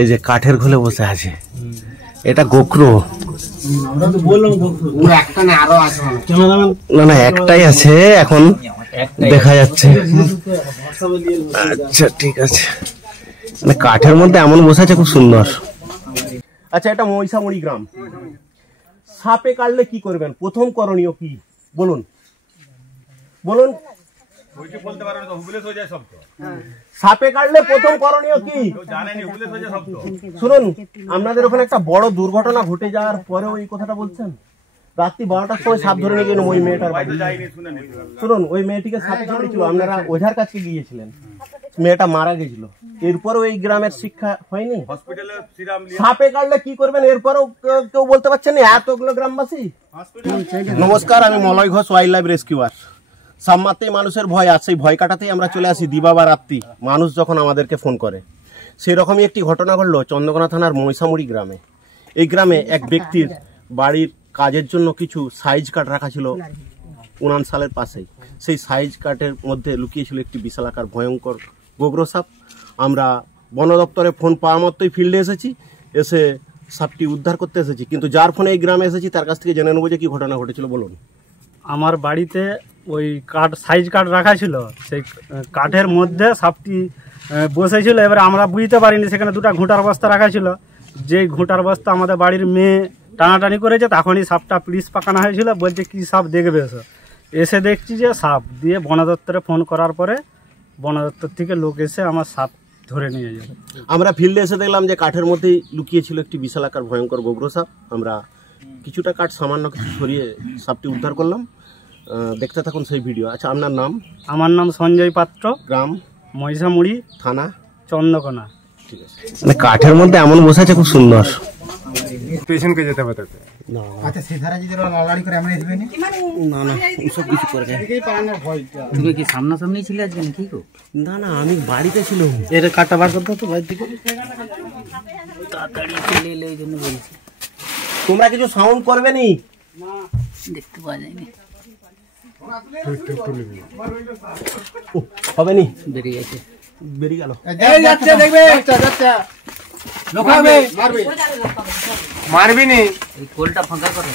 এই যে কাঠের ঘোলে বসে আছে, এটা গোখরো। না না একটাই আছে এখন দেখা যাচ্ছে। আচ্ছা ঠিক আছে, মানে কাঠের মধ্যে এমন বসে আছে খুব সুন্দর। আচ্ছা এটা মহিষামুড়ি গ্রাম। সাপে কাটলে কি করবেন, প্রথম করণীয় কি বলুন বলুন। সাপে কাটলে প্রথম করণীয় কি শুনুন। আপনাদের ওখানে একটা বড় দুর্ঘটনা ঘটে যাওয়ার পরেও এই কথাটা বলছেন। রাত্রি 12টার সময় সাপ ধরে নিয়ে গেলেন ওই মেয়েটার বাড়ি। শুনুন ওই মেয়েটিকে সাপ ধরেছিল, আপনারা ওঝার কাছে গিয়েছিলেন, মেয়েটা মারা গেছিল। এরপরেও এই গ্রামের শিক্ষা হয়নি। সাপে কাটলে কি করবেন এরপরেও কেউ বলতে পারছেন না এতগুলো গ্রামবাসী। নমস্কার, আমি Malay Ghosh, wild life rescuer. সাপ মারতেই মানুষের ভয় আছে, সেই ভয় কাটাতেই আমরা চলে আসি দিবা বা রাত্রি মানুষ যখন আমাদেরকে ফোন করে। সেরকমই একটি ঘটনা ঘটলো চন্দ্রকোনা থানার মহিষামুড়ি গ্রামে। এই গ্রামে এক ব্যক্তির বাড়ির কাজের জন্য কিছু সাইজ কাঠ রাখা ছিল উনান সালের পাশেই। সেই সাইজ কাঠের মধ্যে লুকিয়েছিল একটি বিশালাকার ভয়ঙ্কর গোগ্র সাপ। আমরা বন দপ্তরে ফোন পাওয়া মাত্রই ফিল্ডে এসেছি, এসে সাপটি উদ্ধার করতে এসেছি। কিন্তু যার ফোনে এই গ্রামে এসেছি তার কাছ থেকে জেনে নেবো যে কি ঘটনা ঘটেছিল। বলুন। আমার বাড়িতে ওই কাঠ সাইজ কাঠ রাখা ছিল, সেই কাঠের মধ্যে সাপটি বসেছিল। এবারে আমরা বুঝতে পারিনি, সেখানে দুটো ঘুঁটার বস্তা রাখা ছিল। যেই ঘুঁটার বস্তা আমাদের বাড়ির মেয়ে টানাটানি করেছে, তখনই সাপটা পুলিশ পাকানো হয়েছিল। বলছে কি সাপ দেখবে এসো। এসে দেখছি যে সাপ, দিয়ে বন দপ্তরে ফোন করার পরে বন দপ্তর থেকে লোক এসে আমার সাপ ধরে নিয়ে যাবে। আমরা ফিল্ডে এসে দেখলাম যে কাঠের মধ্যেই লুকিয়েছিল একটি বিশালাকার ভয়ঙ্কর গোগ্র সাপ। আমরা কিছুটা কাঠ সামান্য কিছু সরিয়ে সাপটি উদ্ধার করলাম। দেখতে থাকুন সেই ভিডিও। আচ্ছা আপনার নাম? আমার নাম সঞ্জয় পাত্র, গ্রাম মহিষামুড়ি, থানা চন্দ্রকোনা। ঠিক আছে, মানে কাঠের মধ্যে এমন বসে আছে খুব সুন্দর। পেশেন্টকে যেতে হবে তাতে। আচ্ছা সেধারে যদি লড়াই করে আমরা আসবে না না ওসব কিছু করে তুমি কি সামনাসামনি ছিলে আজকে নাকি গো? না না আমি বাড়িতে ছিলাম। এর কাটা বার করতে তো বাড়ি থেকে তাড়াতাড়ি চলে এলে এই জন্য বলছি। তোমরা কিছু সাউন্ড করবে নি? না দেখতে পাওয়া যায়নি। হবে নি, বেরিয়ে গেছে, বেরিয়ে গেল। এই যাচ্ছে দেখবে, যাচ্ছে লোকাবে মারবে, মারবি নি। এই কোলটা ফাঁকা করে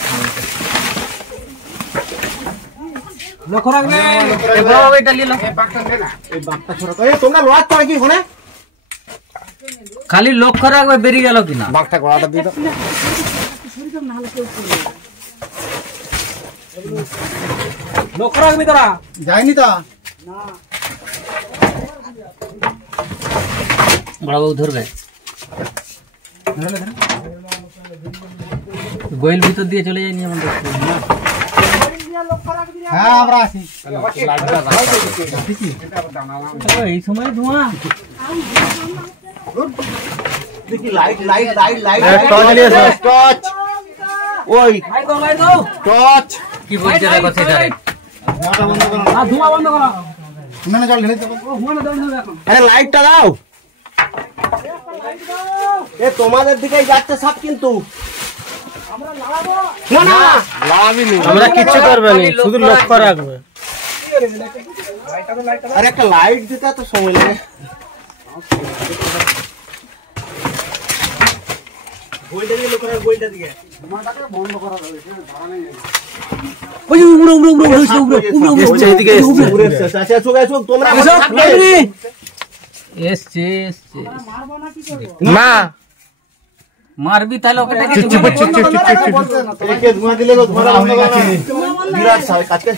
লক্ষ্য রাখবে। এই বড় এটা নিয়ে লো, এই বাঘটা দে না, এই বাঘটা ছোট করে তোমরা লড়াই করে কি ওখানে খালি লক্ষ্য রাখবে বেরিয়ে গেল কিনা। বাঘটা গলাটা দিয়ে দাও। লক্ষ্য রাখবি তোরা। যায়নি তো না, বড় বউ ধরবে। গোয়েল ভিতর দিয়ে চলে যায়নি আমাদের। হ্যাঁ আমরা আছি। এই সময় ধোঁয়া দেখি light light light light torch নিয়ে এসো, টর্চ। ওই টর্চ কি বলছে দেখো সেটারে। ধোঁয়া বন্ধ করো। না জল ঢেলে দাও। আরে লাইটটা দাও। এ তোমাদের দিকেই যাচ্ছে সাপ কিন্তু। না না লাগাবি নি, আমরা কিচ্ছু করবে না, শুধু লক্ষ্য রাখবে। আরে একটা লাইট দিতে তো সময় লাগে। বইটা দিয়ে লোকের বইটা দিয়ে বন্ধ করা যাবে, ধরা নেই। ওই উড়ো উড়ো উড়ো উড়ো উড়ো এসছে এদিকে এসছে পুরো এসছে। আচ্ছা চোখ এসো তোমরা এসছে এসছে। না মারবি তাহলে ওকে ডেকে চুপ চুপ চুপ চুপ চুপ একে ধোঁয়া দিলে গো ধোঁয়া বন্ধ করা না। বিরাট সাপ কাটকে।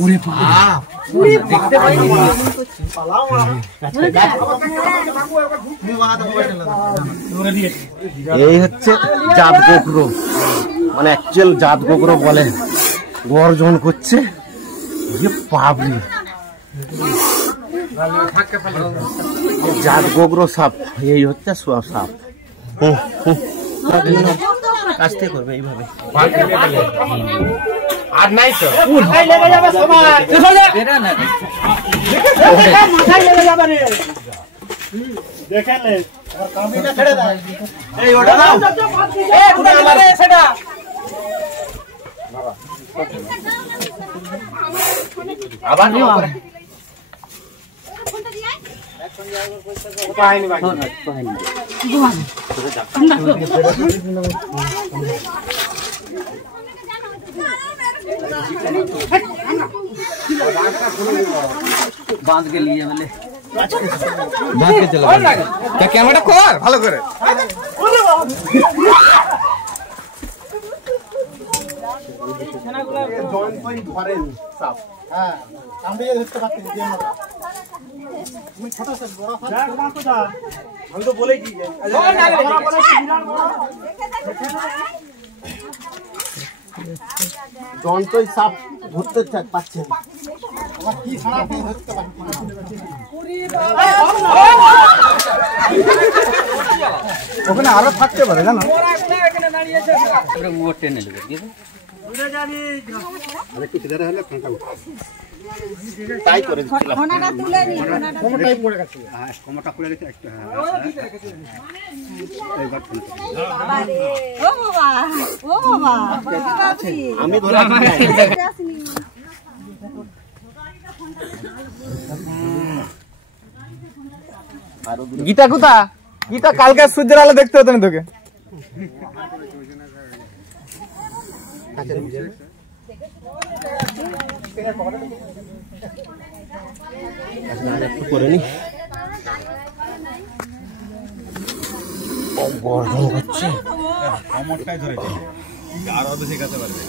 ওরে বাপ, ওরে দেখতে পাইনি। পালাও এই হচ্ছে জাত গোগ্রো, মানে অ্যাকচুয়াল জাত গোগ্রো বলে। গর্জন করছে পাবলি জাত গোগ্রো সাপ। এই হচ্ছে সাপ। কাজতে করবে এইভাবে। আর নাই তো মাথায় লেগে যাবে সবাই। এরা না মাথায় লেগে যাবে রে। দেখেন আর কামিটা ছেড়ে দাও। এই ওটা দাও। এ ওটা মারে সেটা। আবার নিও। বাঁধ के लिए बोले বাঁধ के চলে তা ক্যামেরাটা কর ভালো করে আমি তো বলেছি জয়ন্তই সাপ ধরতে পারছেন ওখানে আরো থাকতে পারে জানো वो टेने लगे তাই করে দিচ্ছিলাম ফোনাটা তুলে নি কোমরটাই পড়ে গেছে বাবা রে ও বাবা আমি ধরে আসনি গীতা কোথা গীতা কালকে সূর্যের আলো দেখতে হতো না তোকে একটু করে নি গরম হচ্ছে কমরটাই ধরেছে আর অত শেখাতে পারবে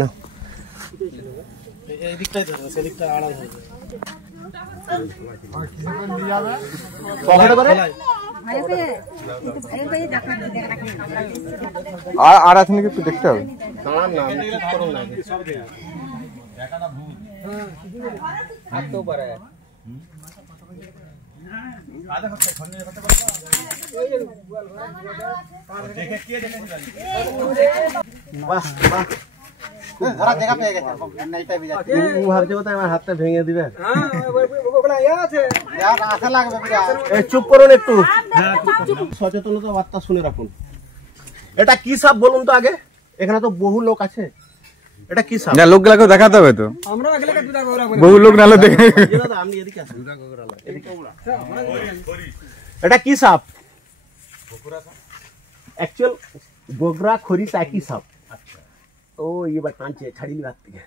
না পকেটে করে আর আছে নাকি একটু দেখতে হবে দাঁড়ান না আমি ঠিক করুন না বাহ বাহ ভাবছি কোথায় আমার হাতটা ভেঙে দিবে চুপ করুন একটু সচেতনতা বার্তা শুনে রাখুন এটা কি সাপ বলুন তো আগে এখানে তো বহু লোক আছে এটা কি সাপ না লোকগুলাকে দেখাতে হবে তো বহু লোক নালে দেখে আপনি এদিকে আসুন এটা কি সাপ অ্যাকচুয়াল গোগরা খরিস একই সাপ ও এবার টানছে ছাড়িনি হাত থেকে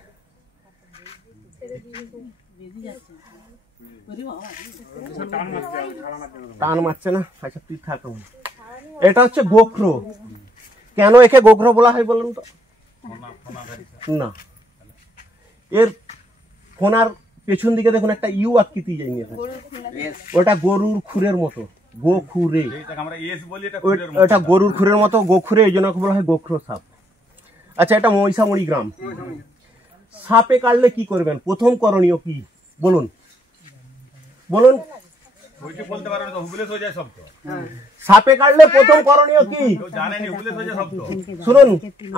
টান মারছে না আচ্ছা তুই থাক এটা হচ্ছে গোখরো কেন একে গোখরো বলা হয় বলুন তো না এর ফোনার পেছন দিকে দেখুন একটা ইউ আকৃতি যায়নি ওটা গরুর খুরের মতো গোখুরে ওটা গরুর খুরের মতো গোখুরে এই জন্য বলা হয় গোখরো সাপ আচ্ছা এটা মহিষামুড়ি গ্রাম সাপে কাটলে কি করবেন প্রথম করণীয় কি বলুন বলুন সাপে কাটলে প্রথম করণীয় কি শুনুন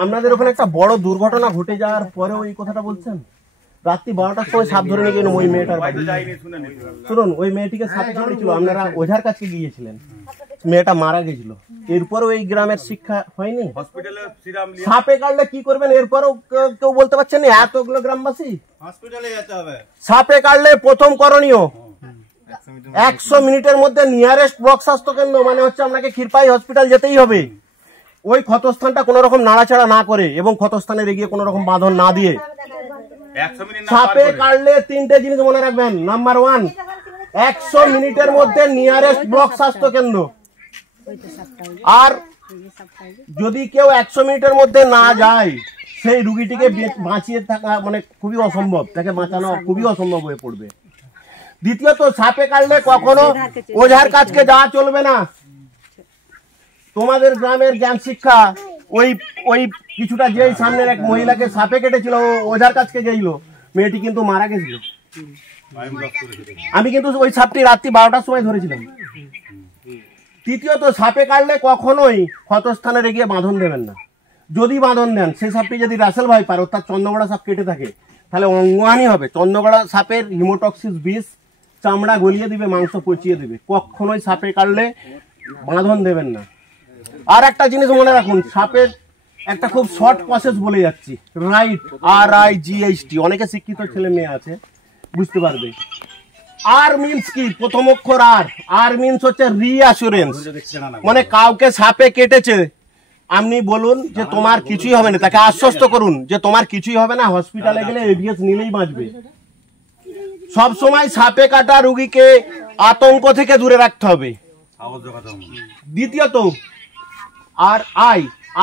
আপনাদের ওখানে একটা বড় দুর্ঘটনা ঘটে যাওয়ার পরেও এই কথাটা বলছেন রাত্রি 12টার সময় সাপ ধরে নিয়ে গেল ওই মেয়েটার শুনুন ওই মেয়েটিকে সাপে কামড়েছিল আপনারা ওঝার কাছে গিয়েছিলেন মেয়েটা মারা গেছিল এরপরও এই গ্রামের শিক্ষা হয়নি সাপে কাটলে কি করবেন এরপরও কেউ বলতে পারছেন না এতগুলো গ্রামবাসী হসপিটালে যেতে হবে সাপে কাটলে প্রথম করণীয় 100 মিনিটের মধ্যে নিয়ারেস্ট ব্লক স্বাস্থ্য কেন্দ্র মানে হচ্ছে আপনাকে ক্ষীরপাই হসপিটাল যেতেই হবে ওই ক্ষতস্থানটা কোনো রকম নাড়াচাড়া না করে এবং ক্ষতস্থানে এগিয়ে কোনো রকম বাঁধন না দিয়ে সাপে কাটলে 3টে জিনিস মনে রাখবেন নাম্বার 1 100 মিনিটের মধ্যে নিয়ারেস্ট ব্লক স্বাস্থ্য কেন্দ্র আর যদি কেউ 100 মিনিটের মধ্যে না যায় সেই রুগীটিকে বাঁচিয়ে থাকা মানে খুবই অসম্ভব তাকে বাঁচানো খুবই অসম্ভব হয়ে পড়বে দ্বিতীয়ত সাপে কাটলে কখনো ওঝার কাছকে যাওয়া চলবে না তোমাদের গ্রামের জ্ঞান শিক্ষা ওই ওই কিছুটা যেই সামনের এক মহিলাকে সাপে কেটেছিল ওঝার কাছকে গেছিল মেয়েটি কিন্তু মারা গেছিল আমি কিন্তু ওই সাপটি রাত্রি 12টার সময় ধরেছিলাম তৃতীয়ত সাপে কাটলে কখনোই ক্ষতস্থানে গিয়ে বাঁধন দেবেন না যদি বাঁধন দেন সেই সাপটি যদি রাসেল ভাই পার অর্থাৎ চন্দ্রগড়া সাপ কেটে থাকে তাহলে অঙ্গহানি হবে চন্দ্রগড়া সাপের হিমোটক্সিস বিষ চামড়া গলিয়ে দিবে মাংস পচিয়ে দিবে কখনোই সাপে কাটলে বাঁধন দেবেন না আর একটা জিনিস মনে রাখুন সাপের একটা খুব শর্ট প্রসেস বলে যাচ্ছি, রাইট, RIGHT, অনেকে শিক্ষিত ছেলে মেয়ে আছে বুঝতে পারবে। আর মিন্স কি, প্রথম অক্ষর আর মিন্স হচ্ছে রিঅ্যাসুরেন্স, মানে কাউকে সাপে কেটেছে, আপনি বলুন যে তোমার কিছুই হবে না, তাকে আশ্বস্ত করুন যে তোমার কিছুই হবে না, হসপিটালে গেলে এভিএস নিলেই বাঁচবে। সব সময় সাপে কাটা রোগীকে আতঙ্ক থেকে দূরে রাখতে হবে। দ্বিতীয়ত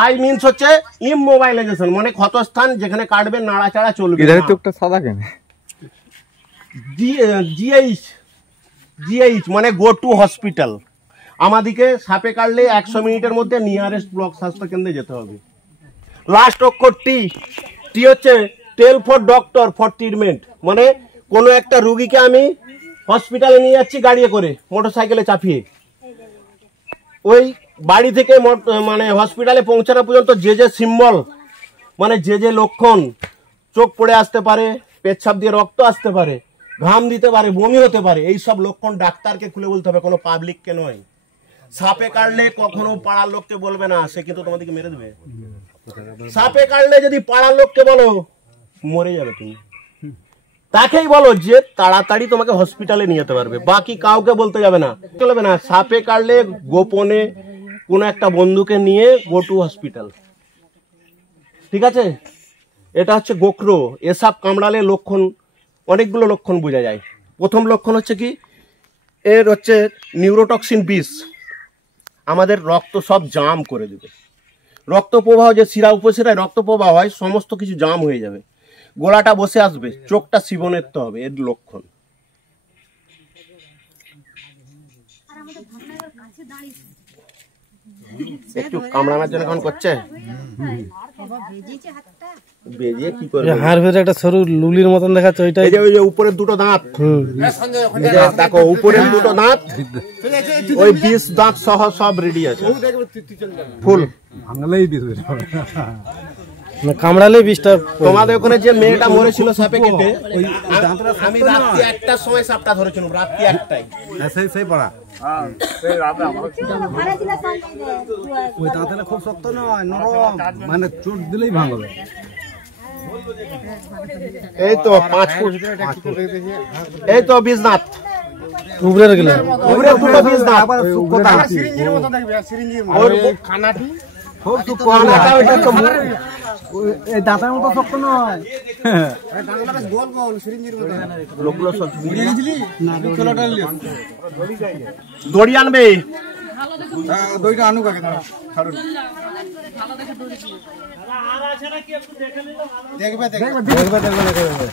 আই মিন্স হচ্ছে ইমোবাইলাইজেশন, মানে ক্ষতস্থান যেখানে কাটবে নাড়াচাড়া চলবে না। সাদা কেন? GH মানে গো টু হসপিটাল, আমাদেরকে সাপে কাটলে 100 মিনিটের মধ্যে নিয়ারেস্ট ব্লক স্বাস্থ্য কেন্দ্রে যেতে হবে। লাস্ট অক্ষর টি হচ্ছে টেল ফর ডক্টর ফর ট্রিটমেন্ট, মানে কোনো একটা রুগীকে আমি হসপিটালে নিয়ে যাচ্ছি গাড়ি করে, মোটরসাইকেলে চাপিয়ে, ওই বাড়ি থেকে মানে হসপিটালে পৌঁছানো পর্যন্ত যে সিম্বল, মানে যে লক্ষণ, চোখ পড়ে আসতে পারে, পেচ্ছাপ দিয়ে রক্ত আসতে পারে, ঘাম দিতে পারে, বমি হতে পারে, এই সব লক্ষণ ডাক্তারকে খুলে বলতে হবে, কোনো পাবলিককে নয়। সাপে কাটলে কখনো পাড়ার লোককে বলবে না, সে কিন্তু তোমাদেরকে মেরে দেবে। সাপে কাটলে যদি পাড়ার লোককে বলো মরে যাবে তুমি, তাকেই বলো যে তাড়াতাড়ি তোমাকে হসপিটালে নিয়ে যেতে পারবে, বাকি কাউকে বলতে যাবে না, চলবে না। সাপে কাটলে গোপনে কোনো একটা বন্ধুকে নিয়ে গো টু হসপিটাল, ঠিক আছে? এটা হচ্ছে গোখরো। এসব কামড়ালে লক্ষণ, অনেকগুলো লক্ষণ বোঝা যায়। প্রথম লক্ষণ হচ্ছে কি, এর হচ্ছে নিউরোটক্সিন বিষ, আমাদের রক্ত সব জাম করে দেবে, রক্ত প্রবাহ, যে শিরা উপশিরায় রক্ত প্রবাহ হয়, সমস্ত কিছু জাম হয়ে যাবে, গোলাটা বসে আসবে, চোখটা শিবনেত্ব হবে, এর লক্ষণ। একটু কামড়ানোর জন্য এখন করছে, বেরিয়ে কি করবে, হাড় ভেতরে একটা সরু লুলির মতন দেখাচ্ছে, ওইটাই। এই যে ওই যে উপরের দুটো দাঁত, দেখো উপরের দুটো দাঁত, ওই 20 দাঁত সহ সব রেডি আছে, ফুল কামড়ালে বিষটা। তোমাদের ওখানে যে মেয়েটা মরেছিল সাপে কেটে, আমি রাত্রি 1টার সময় সাপটা ধরেছিলাম, রাত্রি 1টায়। সেই পড়া ওই দাঁতটা খুব শক্ত নয়, নরম, মানে চোট দিলেই ভাঙবে। এই তো 5 ফুট, এই তো 20 দাঁত উপরে গেলে, উপরে দুটো 20 দাঁত, আবার সূক্ষ্ম দাঁত, সিরিঞ্জের মতো দেখবে, সিরিঞ্জের মতো। ওর খানাটি খুব সূক্ষ্ম, খানাটা ওইটা তো এই দাঁতের মতো শক্ত নয়। দাঁতগুলো বেশ গোল গোল, সিরিঞ্জের মতো। লোকগুলো সব না ছোটটা দড়ি আনবে, দইটা আনুক আগে, ছাড়ুন। দেখবে দেখবে দেখবে দেখবে।